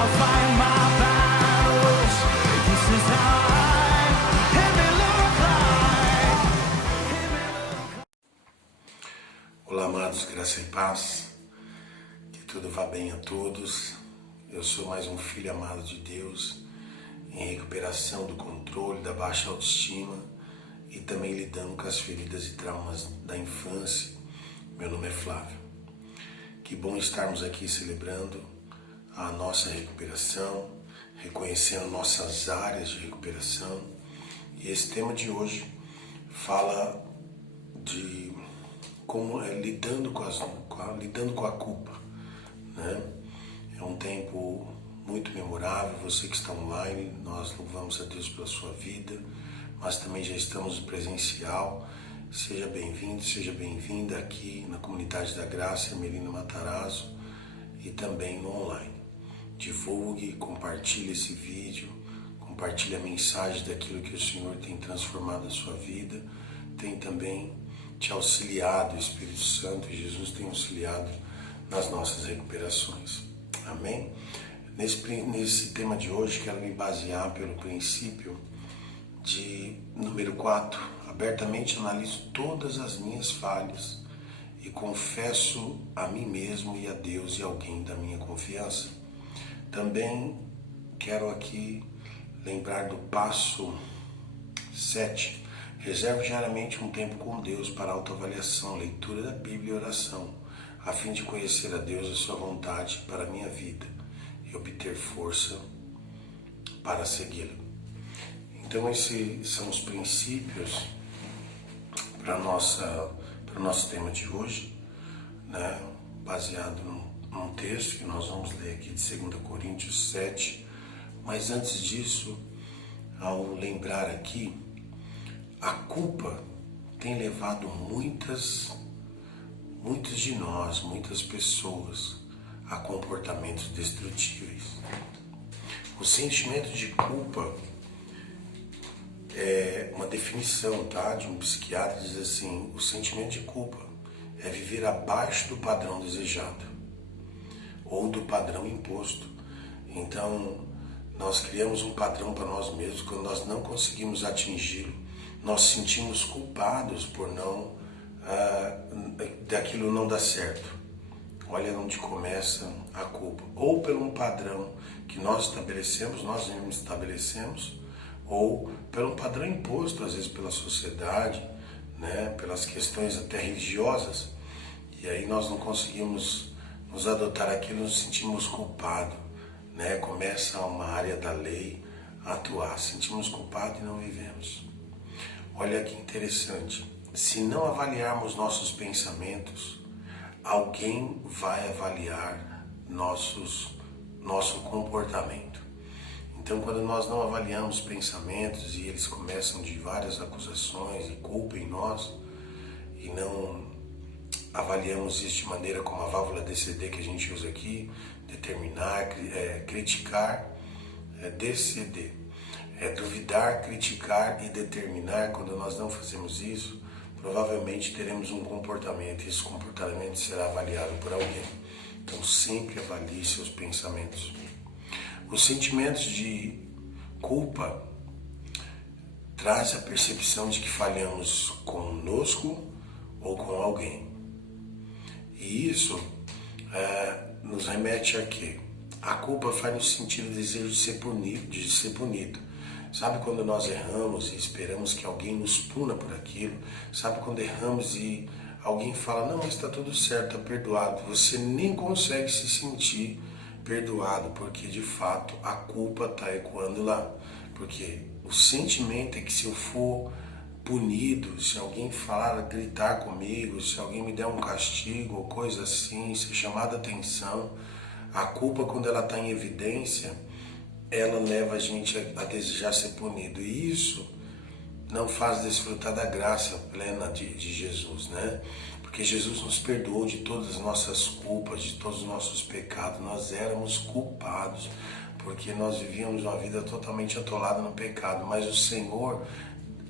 I'll fight my battles. This is how I hear me look like. Olá, amados, graça e paz, que tudo vá bem a todos. Eu sou mais um filho amado de Deus, em recuperação do controle, da baixa autoestima e também lidando com as feridas e traumas da infância. Meu nome é Flávio. Que bom estarmos aqui celebrando a nossa recuperação, reconhecendo nossas áreas de recuperação. E esse tema de hoje fala de como lidando com a culpa, né? É um tempo muito memorável. Você que está online, nós louvamos a Deus pela sua vida, mas também já estamos no presencial. Seja bem-vindo, seja bem-vinda aqui na Comunidade da Graça, Melina Matarazzo, e também no online. Divulgue, compartilhe esse vídeo, compartilhe a mensagem daquilo que o Senhor tem transformado a sua vida, tem também te auxiliado, o Espírito Santo e Jesus tem auxiliado nas nossas recuperações. Amém? Nesse tema de hoje, quero me basear pelo princípio de número 4. Abertamente analiso todas as minhas falhas e confesso a mim mesmo e a Deus e alguém da minha confiança. Também quero aqui lembrar do passo 7. Reservo diariamente um tempo com Deus para autoavaliação, leitura da Bíblia e oração, a fim de conhecer a Deus e a sua vontade para a minha vida e obter força para segui-lo. Então esses são os princípios para o nosso tema de hoje, né? Baseado num texto que nós vamos ler aqui de 2 Coríntios 7. Mas antes disso, ao lembrar aqui, a culpa tem levado muitos de nós, muitas pessoas, a comportamentos destrutíveis. O sentimento de culpa é uma definição, tá, de um psiquiatra, diz assim: o sentimento de culpa é viver abaixo do padrão desejado ou do padrão imposto. Então, nós criamos um padrão para nós mesmos. Quando nós não conseguimos atingi-lo, nós sentimos culpados por daquilo não dar certo. Olha onde começa a culpa. Ou pelo um padrão que nós mesmos estabelecemos, ou pelo um padrão imposto, às vezes pela sociedade, né, pelas questões até religiosas. E aí nós não conseguimos nos adotar aquilo, nos sentimos culpados, né? Começa uma área da lei a atuar. Sentimos culpados e não vivemos. Olha que interessante, se não avaliarmos nossos pensamentos, alguém vai avaliar nosso comportamento. Então, quando nós não avaliamos pensamentos e eles começam de várias acusações e culpa em nós, e não avaliamos isso de maneira como a válvula DCD que a gente usa aqui, determinar, criticar, DCD. Duvidar, criticar e determinar. Quando nós não fazemos isso, provavelmente teremos um comportamento, e esse comportamento será avaliado por alguém. Então sempre avalie seus pensamentos. Os sentimentos de culpa trazem a percepção de que falhamos conosco ou com alguém. E isso nos remete a quê? A culpa faz no sentido do desejo de ser punido. Sabe quando nós erramos e esperamos que alguém nos puna por aquilo? Sabe quando erramos e alguém fala: não, mas está tudo certo, está perdoado. Você nem consegue se sentir perdoado, porque de fato a culpa está ecoando lá. Porque o sentimento é que se eu for punido, se alguém falar, gritar comigo, se alguém me der um castigo ou coisa assim, se chamar a atenção, a culpa, quando ela está em evidência, ela leva a gente a desejar ser punido. E isso não faz desfrutar da graça plena de Jesus, né? Porque Jesus nos perdoou de todas as nossas culpas, de todos os nossos pecados. Nós éramos culpados, porque nós vivíamos uma vida totalmente atolada no pecado. Mas o Senhor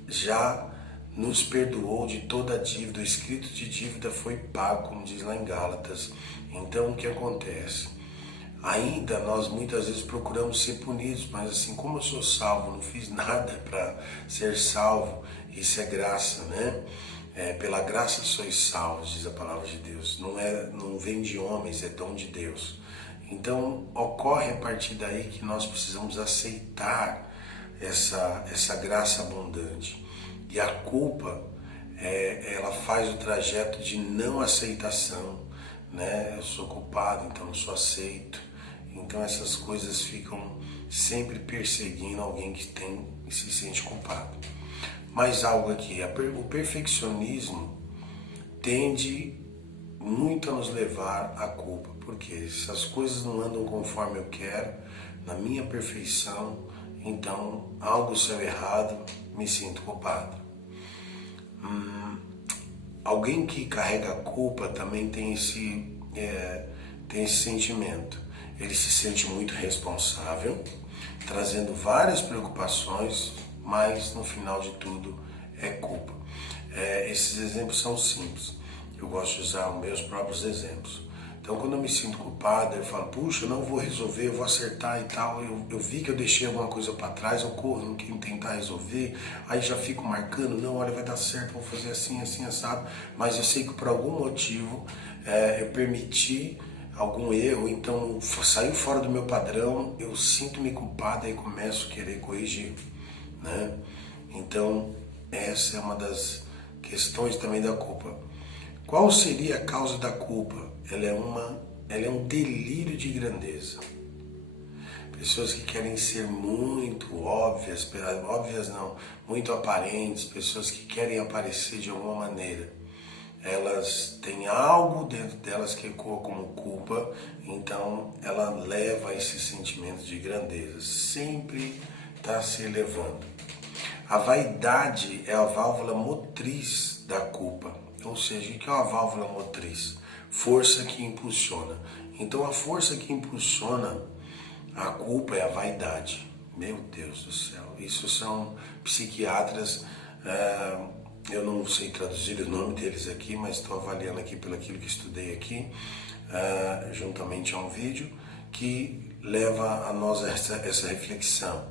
já nos perdoou de toda a dívida. O escrito de dívida foi pago, como diz lá em Gálatas. Então o que acontece? ainda nós muitas vezes procuramos ser punidos, mas assim, como eu sou salvo, não fiz nada para ser salvo, isso é graça, né? Pela graça sois salvos, diz a palavra de Deus. Não vem de homens, é dom de Deus. Então ocorre a partir daí que nós precisamos aceitar essa graça abundante. E a culpa, ela faz o trajeto de não aceitação, né? Eu sou culpado, então não sou aceito. Então essas coisas ficam sempre perseguindo alguém que se sente culpado. Mas algo aqui, o perfeccionismo tende muito a nos levar à culpa, porque se as coisas não andam conforme eu quero, na minha perfeição, então algo saiu errado, me sinto culpado. Alguém que carrega a culpa também tem esse sentimento. Ele se sente muito responsável, trazendo várias preocupações, mas no final de tudo é culpa. Esses exemplos são simples. Eu gosto de usar os meus próprios exemplos. Então, quando eu me sinto culpado, eu falo, puxa, eu não vou resolver, eu vou acertar e tal. Eu vi que eu deixei alguma coisa para trás, eu corro no que tentar resolver, aí já fico marcando, não, olha, vai dar certo, vou fazer assim, assim, assado. Mas eu sei que por algum motivo eu permiti algum erro, então saiu fora do meu padrão, eu sinto-me culpado e começo a querer corrigir, né? Então, essa é uma das questões também da culpa. Qual seria a causa da culpa? Ela é um delírio de grandeza. Pessoas que querem ser muito óbvias não, muito aparentes, pessoas que querem aparecer de alguma maneira. Elas têm algo dentro delas que ecoa como culpa, então ela leva a esse sentimento de grandeza, sempre está se elevando. A vaidade é a válvula motriz da culpa, ou seja, o que é uma válvula motriz? Força que impulsiona. Então a força que impulsiona a culpa é a vaidade. Meu Deus do céu, isso são psiquiatras, eu não sei traduzir o nome deles aqui, mas estou avaliando aqui pelo aquilo que estudei aqui, juntamente a um vídeo que leva a nós essa reflexão.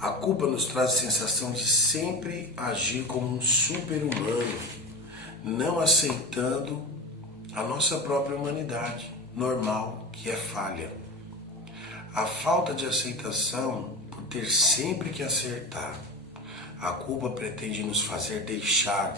A culpa nos traz a sensação de sempre agir como um super-humano, não aceitando a nossa própria humanidade normal, que é falha. A falta de aceitação por ter sempre que acertar. A culpa pretende nos fazer deixar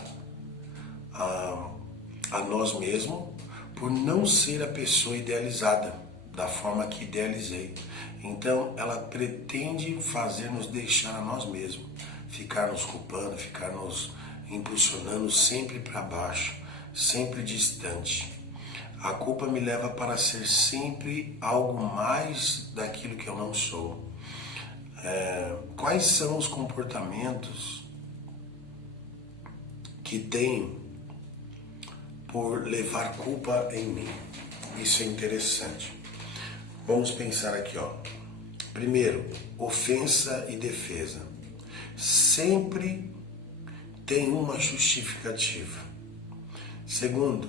a nós mesmos por não ser a pessoa idealizada, da forma que idealizei. Então, ela pretende fazer-nos deixar a nós mesmos, ficar nos culpando, ficar nos impulsionando sempre para baixo, sempre distante. A culpa me leva para ser sempre algo mais daquilo que eu não sou. Quais são os comportamentos que tem por levar culpa em mim? Isso é interessante. Vamos pensar aqui, ó. Primeiro, ofensa e defesa. Sempre tem uma justificativa. Segundo,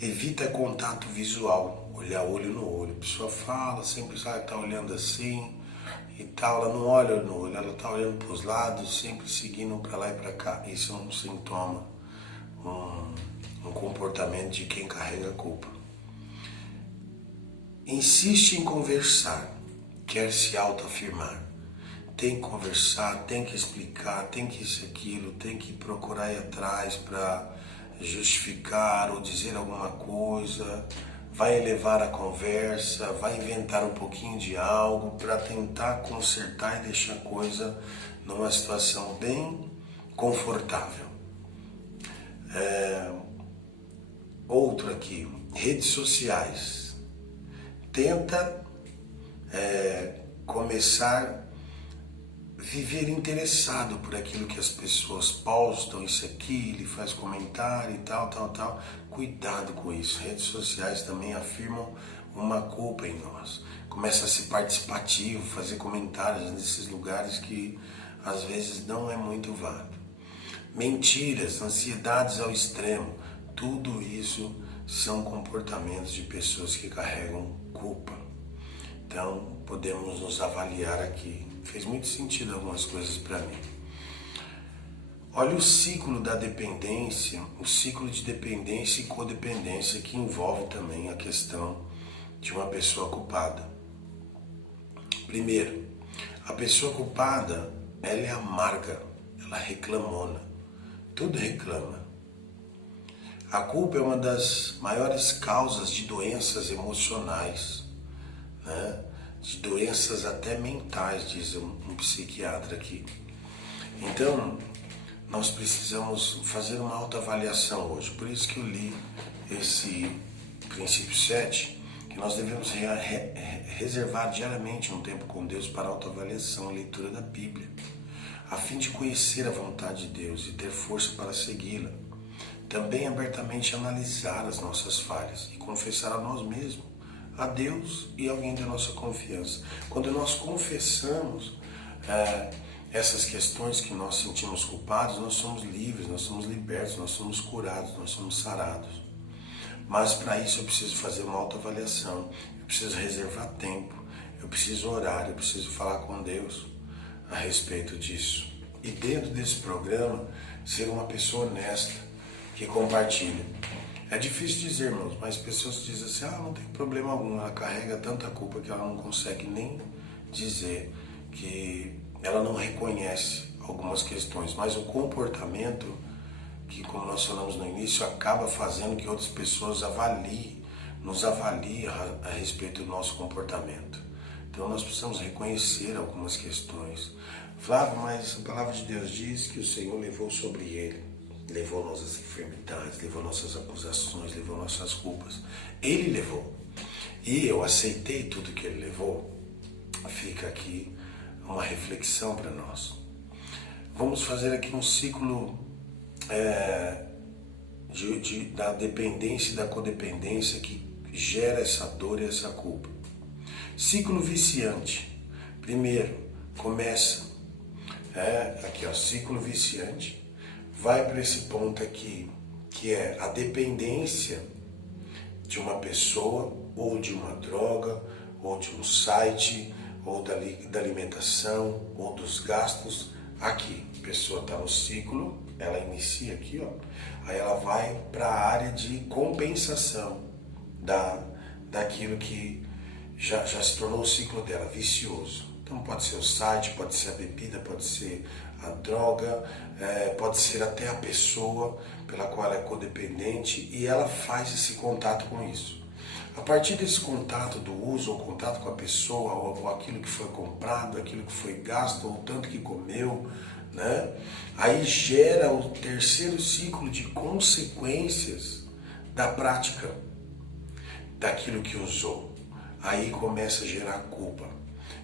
evita contato visual, olhar olho no olho. A pessoa fala, sempre está olhando assim e tal, ela não olha no olho, ela está olhando para os lados, sempre seguindo para lá e para cá. Isso é um sintoma, um comportamento de quem carrega a culpa. Insiste em conversar, quer se autoafirmar. Tem que conversar, tem que explicar, tem que isso, aquilo, tem que procurar ir atrás para justificar ou dizer alguma coisa, vai elevar a conversa, vai inventar um pouquinho de algo para tentar consertar e deixar a coisa numa situação bem confortável. Outro aqui, redes sociais. Tenta começar a viver interessado por aquilo que as pessoas postam, isso aqui, ele faz comentário e tal. Cuidado com isso. Redes sociais também afirmam uma culpa em nós. Começa a ser participativo, fazer comentários nesses lugares que às vezes não é muito válido. Mentiras, ansiedades ao extremo, tudo isso são comportamentos de pessoas que carregam culpa. Então, podemos nos avaliar aqui. Fez muito sentido algumas coisas para mim. Olha o ciclo da dependência, o ciclo de dependência e codependência que envolve também a questão de uma pessoa culpada. Primeiro, a pessoa culpada, ela é amarga, ela reclamona, tudo reclama. A culpa é uma das maiores causas de doenças emocionais, né? De doenças até mentais, diz um psiquiatra aqui. Então, nós precisamos fazer uma autoavaliação hoje. Por isso que eu li esse princípio 7, que nós devemos reservar diariamente um tempo com Deus para autoavaliação, a leitura da Bíblia, a fim de conhecer a vontade de Deus e ter força para segui-la. Também abertamente analisar as nossas falhas e confessar a nós mesmos, a Deus e alguém da nossa confiança. Quando nós confessamos essas questões que nós sentimos culpados, nós somos livres, nós somos libertos, nós somos curados, nós somos sarados. Mas para isso eu preciso fazer uma autoavaliação, eu preciso reservar tempo, eu preciso orar, eu preciso falar com Deus a respeito disso. E dentro desse programa, ser uma pessoa honesta, que compartilha. É difícil dizer, irmãos, mas pessoas dizem assim, não tem problema algum, ela carrega tanta culpa que ela não consegue nem dizer, que ela não reconhece algumas questões, mas o comportamento, que como nós falamos no início, acaba fazendo que outras pessoas nos avaliem a respeito do nosso comportamento. Então nós precisamos reconhecer algumas questões. Flávio, mas a palavra de Deus diz que o Senhor levou sobre ele, levou nossas enfermidades, levou nossas acusações, levou nossas culpas. Ele levou. E eu aceitei tudo que ele levou. Fica aqui uma reflexão para nós. Vamos fazer aqui um ciclo da dependência e da codependência que gera essa dor e essa culpa. Ciclo viciante. Primeiro, começa aqui, ciclo viciante. Vai para esse ponto aqui, que é a dependência de uma pessoa, ou de uma droga, ou de um site, ou da alimentação, ou dos gastos. Aqui, a pessoa está no ciclo, ela inicia aqui, aí ela vai para a área de compensação daquilo que já se tornou o ciclo dela, vicioso. Então pode ser o site, pode ser a bebida, pode ser a droga, pode ser até a pessoa pela qual ela é codependente, e ela faz esse contato com isso. A partir desse contato do uso, ou contato com a pessoa, ou aquilo que foi comprado, aquilo que foi gasto, ou tanto que comeu, né? Aí gera o terceiro ciclo de consequências da prática daquilo que usou. Aí começa a gerar culpa.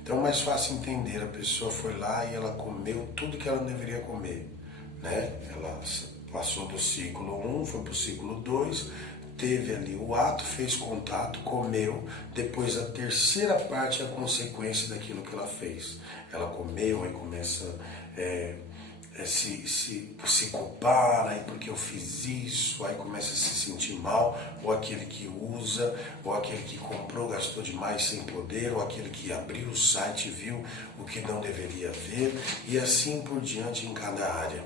Então é mais fácil entender, a pessoa foi lá e ela comeu tudo que ela não deveria comer, né? Ela passou do ciclo 1, foi para o ciclo 2, teve ali o ato, fez contato, comeu, depois a terceira parte é a consequência daquilo que ela fez. Ela comeu e começa se culpar, aí porque eu fiz isso, aí começa a se sentir mal, ou aquele que usa, ou aquele que comprou, gastou demais sem poder, ou aquele que abriu o site e viu o que não deveria ver, e assim por diante em cada área.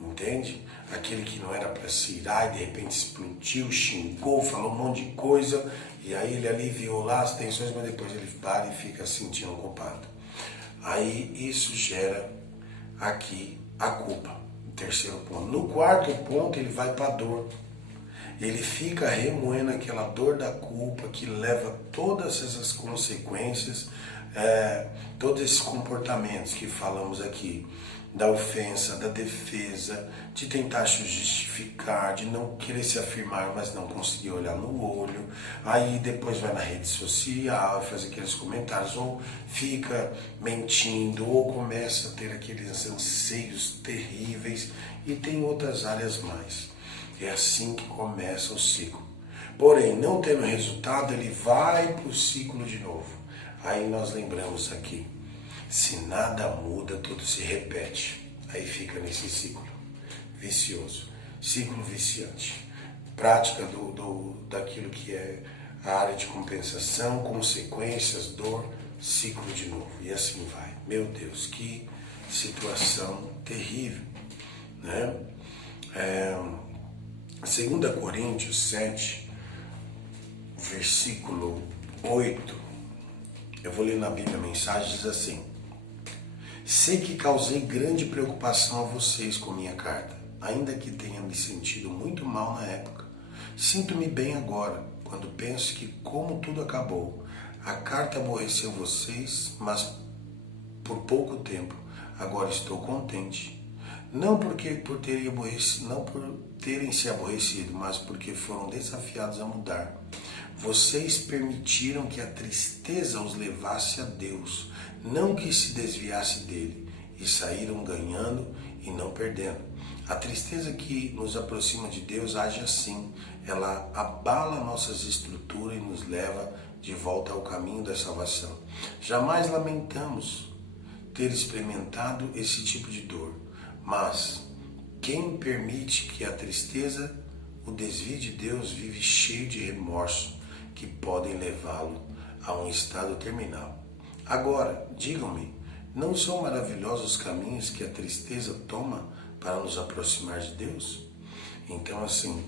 Entende? Aquele que não era para se irar e de repente explodiu, xingou, falou um monte de coisa, e aí ele ali viu lá as tensões, mas depois ele para e fica se sentindo culpado. Aí isso gera aqui a culpa, o terceiro ponto. No quarto ponto ele vai para a dor. Ele fica remoendo aquela dor da culpa que leva todas essas consequências, todos esses comportamentos que falamos aqui, da ofensa, da defesa, de tentar se justificar, de não querer se afirmar, mas não conseguir olhar no olho. Aí depois vai na rede social, faz aqueles comentários, ou fica mentindo, ou começa a ter aqueles anseios terríveis, e tem outras áreas mais. É assim que começa o ciclo. Porém, não tendo resultado, ele vai para o ciclo de novo. Aí nós lembramos aqui, se nada muda, tudo se repete. Aí fica nesse ciclo vicioso, ciclo viciante. Prática daquilo que é a área de compensação, consequências, dor, ciclo de novo. E assim vai. Meu Deus, que situação terrível, né? 2 Coríntios 7, versículo 8, eu vou ler na Bíblia a mensagem, diz assim: sei que causei grande preocupação a vocês com minha carta, ainda que tenha me sentido muito mal na época. Sinto-me bem agora, quando penso que, como tudo acabou, a carta aborreceu vocês, mas por pouco tempo. Agora estou contente. Não por terem se aborrecido, mas porque foram desafiados a mudar. Vocês permitiram que a tristeza os levasse a Deus, não que se desviasse dele, e saíram ganhando e não perdendo. A tristeza que nos aproxima de Deus age assim. Ela abala nossas estruturas e nos leva de volta ao caminho da salvação. Jamais lamentamos ter experimentado esse tipo de dor, mas quem permite que a tristeza o desvie de Deus vive cheio de remorso que podem levá-lo a um estado terminal. Agora, digam-me, não são maravilhosos os caminhos que a tristeza toma para nos aproximar de Deus? Então, assim,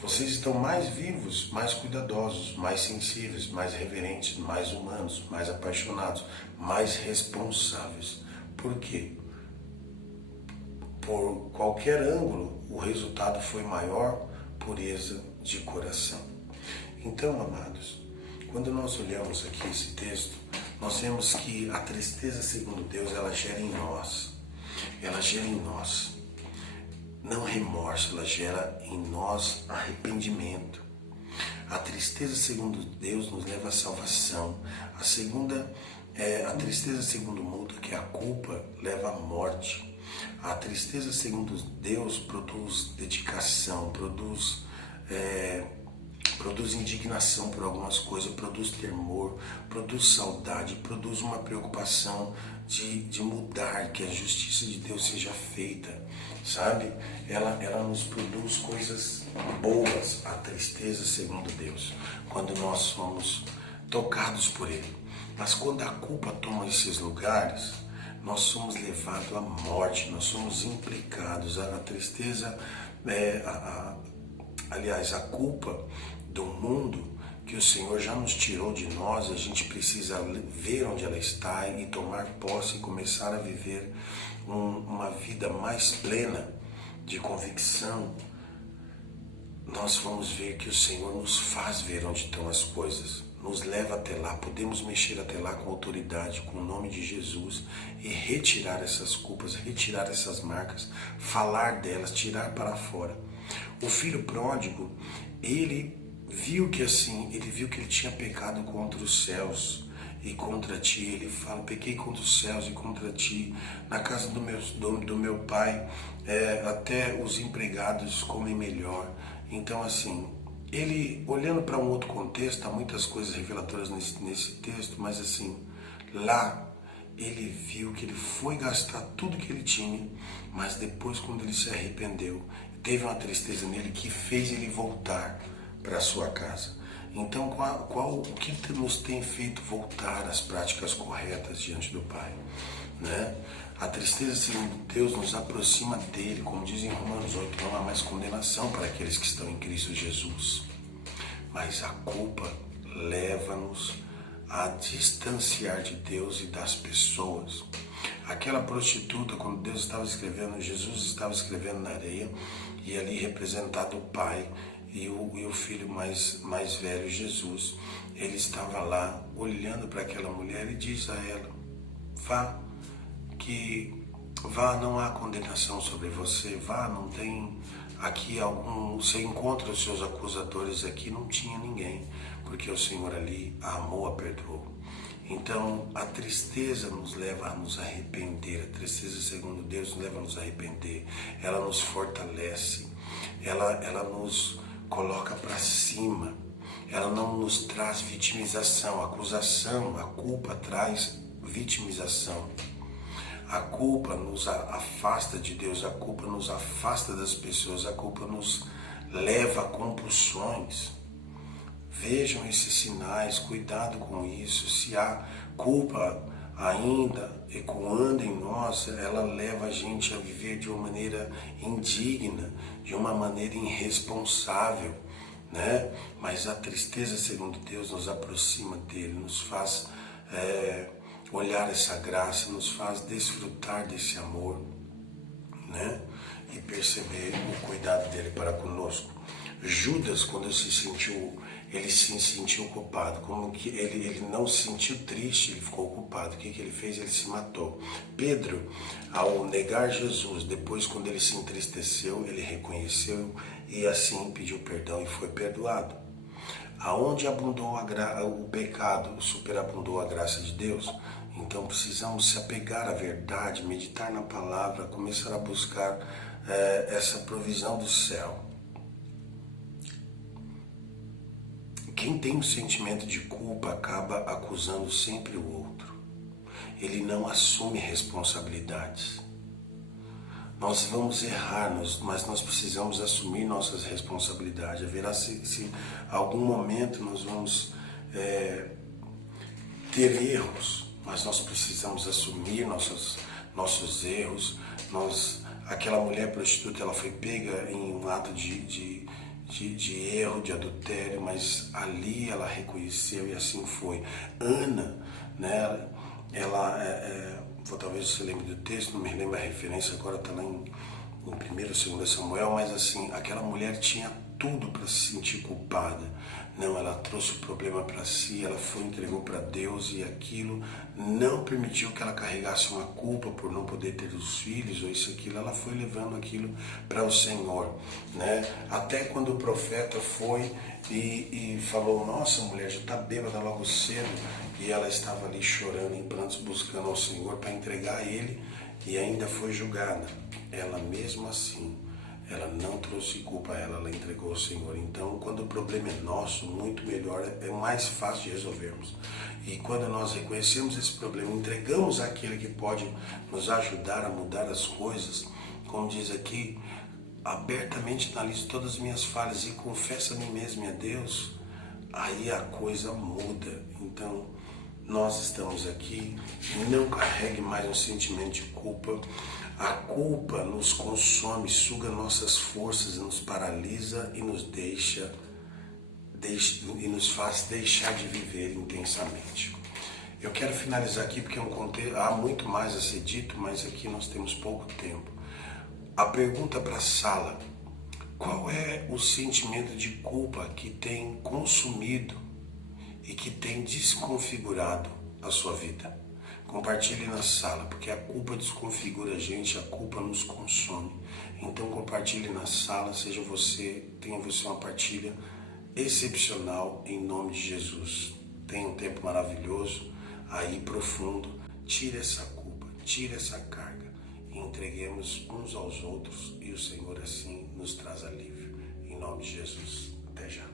vocês estão mais vivos, mais cuidadosos, mais sensíveis, mais reverentes, mais humanos, mais apaixonados, mais responsáveis. Por quê? Por qualquer ângulo, o resultado foi maior pureza de coração. Então, amados, quando nós olhamos aqui esse texto, nós vemos que a tristeza, segundo Deus, ela gera em nós. Ela gera em nós não remorso, ela gera em nós arrependimento. A tristeza, segundo Deus, nos leva à salvação. A tristeza, segundo o mundo, que é a culpa, leva à morte. A tristeza, segundo Deus, produz dedicação, produz indignação por algumas coisas, produz temor, produz saudade, produz uma preocupação de mudar, que a justiça de Deus seja feita, sabe? Ela nos produz coisas boas, a tristeza segundo Deus, quando nós somos tocados por Ele. Mas quando a culpa toma esses lugares, nós somos levados à morte, nós somos implicados. A tristeza, a culpa do mundo que o Senhor já nos tirou de nós, a gente precisa ver onde ela está e tomar posse e começar a viver uma vida mais plena de convicção. Nós vamos ver que o Senhor nos faz ver onde estão as coisas, nos leva até lá, podemos mexer até lá com autoridade, com o nome de Jesus e retirar essas culpas, retirar essas marcas, falar delas, tirar para fora. O filho pródigo, ele viu que ele tinha pecado contra os céus e contra ti. Ele fala: pequei contra os céus e contra ti. Na casa do meu pai, até os empregados comem melhor. Então, assim, ele, olhando para um outro contexto, há muitas coisas revelatórias nesse texto, mas assim, lá ele viu que ele foi gastar tudo que ele tinha, mas depois, quando ele se arrependeu, teve uma tristeza nele que fez ele voltar para a sua casa. Então, o que nos tem feito voltar às práticas corretas diante do Pai, né? A tristeza, segundo Deus, nos aproxima dele, como diz em Romanos 8, não há mais condenação para aqueles que estão em Cristo Jesus. Mas a culpa leva-nos a distanciar de Deus e das pessoas. Aquela prostituta, quando Deus estava escrevendo, Jesus estava escrevendo na areia, e ali representado o Pai e o filho mais velho, Jesus, ele estava lá olhando para aquela mulher e diz a ela: vá, não há condenação sobre você, vá, não tem aqui você encontra os seus acusadores aqui. Não tinha ninguém, porque o Senhor ali a amou, a perdoou. Então, a tristeza nos leva a nos arrepender. A tristeza, segundo Deus, nos leva a nos arrepender. Ela nos fortalece, ela nos coloca para cima, ela não nos traz vitimização, acusação. A culpa traz vitimização. A culpa nos afasta de Deus, a culpa nos afasta das pessoas, a culpa nos leva a compulsões. Vejam esses sinais, cuidado com isso. Se há culpa ainda ecoando em nós, ela leva a gente a viver de uma maneira indigna, de uma maneira irresponsável, né? Mas a tristeza, segundo Deus, nos aproxima dele, nos faz olhar essa graça, nos faz desfrutar desse amor, né? E perceber o cuidado dele para conosco. Judas, quando ele se sentiu culpado, como que ele não se sentiu triste, ele ficou culpado. O que ele fez? Ele se matou. Pedro, ao negar Jesus, depois quando ele se entristeceu, ele reconheceu e assim pediu perdão e foi perdoado. Aonde abundou o pecado, superabundou a graça de Deus. Então precisamos se apegar à verdade, meditar na palavra, começar a buscar essa provisão do céu. Quem tem um sentimento de culpa acaba acusando sempre o outro. Ele não assume responsabilidades. Nós vamos errar, mas nós precisamos assumir nossas responsabilidades. Haverá se algum momento nós vamos ter erros, mas nós precisamos assumir nossos erros. Aquela mulher prostituta, ela foi pega em um ato de erro, de adultério, mas ali ela reconheceu e assim foi. Ana, né, talvez você lembre do texto, não me lembro a referência, agora está lá em 1º ou 2 Samuel, mas assim, aquela mulher tinha tudo para se sentir culpada. Não, ela trouxe o problema para si, ela entregou para Deus e aquilo não permitiu que ela carregasse uma culpa por não poder ter os filhos ou isso, aquilo. Ela foi levando aquilo para o Senhor, né? Até quando o profeta foi e falou, nossa, mulher já está bêbada logo cedo, e ela estava ali chorando em prantos, buscando ao Senhor para entregar a ele, e ainda foi julgada. Ela mesmo assim, ela não trouxe culpa a ela entregou ao Senhor. Então, quando o problema é nosso, muito melhor, é mais fácil de resolvermos. E quando nós reconhecemos esse problema, entregamos aquele que pode nos ajudar a mudar as coisas, como diz aqui, abertamente analiso todas as minhas falhas e confesso a mim mesmo e a Deus, aí a coisa muda. Então, nós estamos aqui, não carregue mais um sentimento de culpa. A culpa nos consome, suga nossas forças, nos paralisa e nos faz deixar de viver intensamente. Eu quero finalizar aqui porque há muito mais a ser dito, mas aqui nós temos pouco tempo. A pergunta para a sala: qual é o sentimento de culpa que tem consumido e que tem desconfigurado a sua vida? Compartilhe na sala, porque a culpa desconfigura a gente, a culpa nos consome. Então compartilhe na sala, tenha você uma partilha excepcional em nome de Jesus. Tenha um tempo maravilhoso, aí profundo. Tire essa culpa, tire essa carga e entreguemos uns aos outros e o Senhor assim nos traz alívio. Em nome de Jesus. Até já.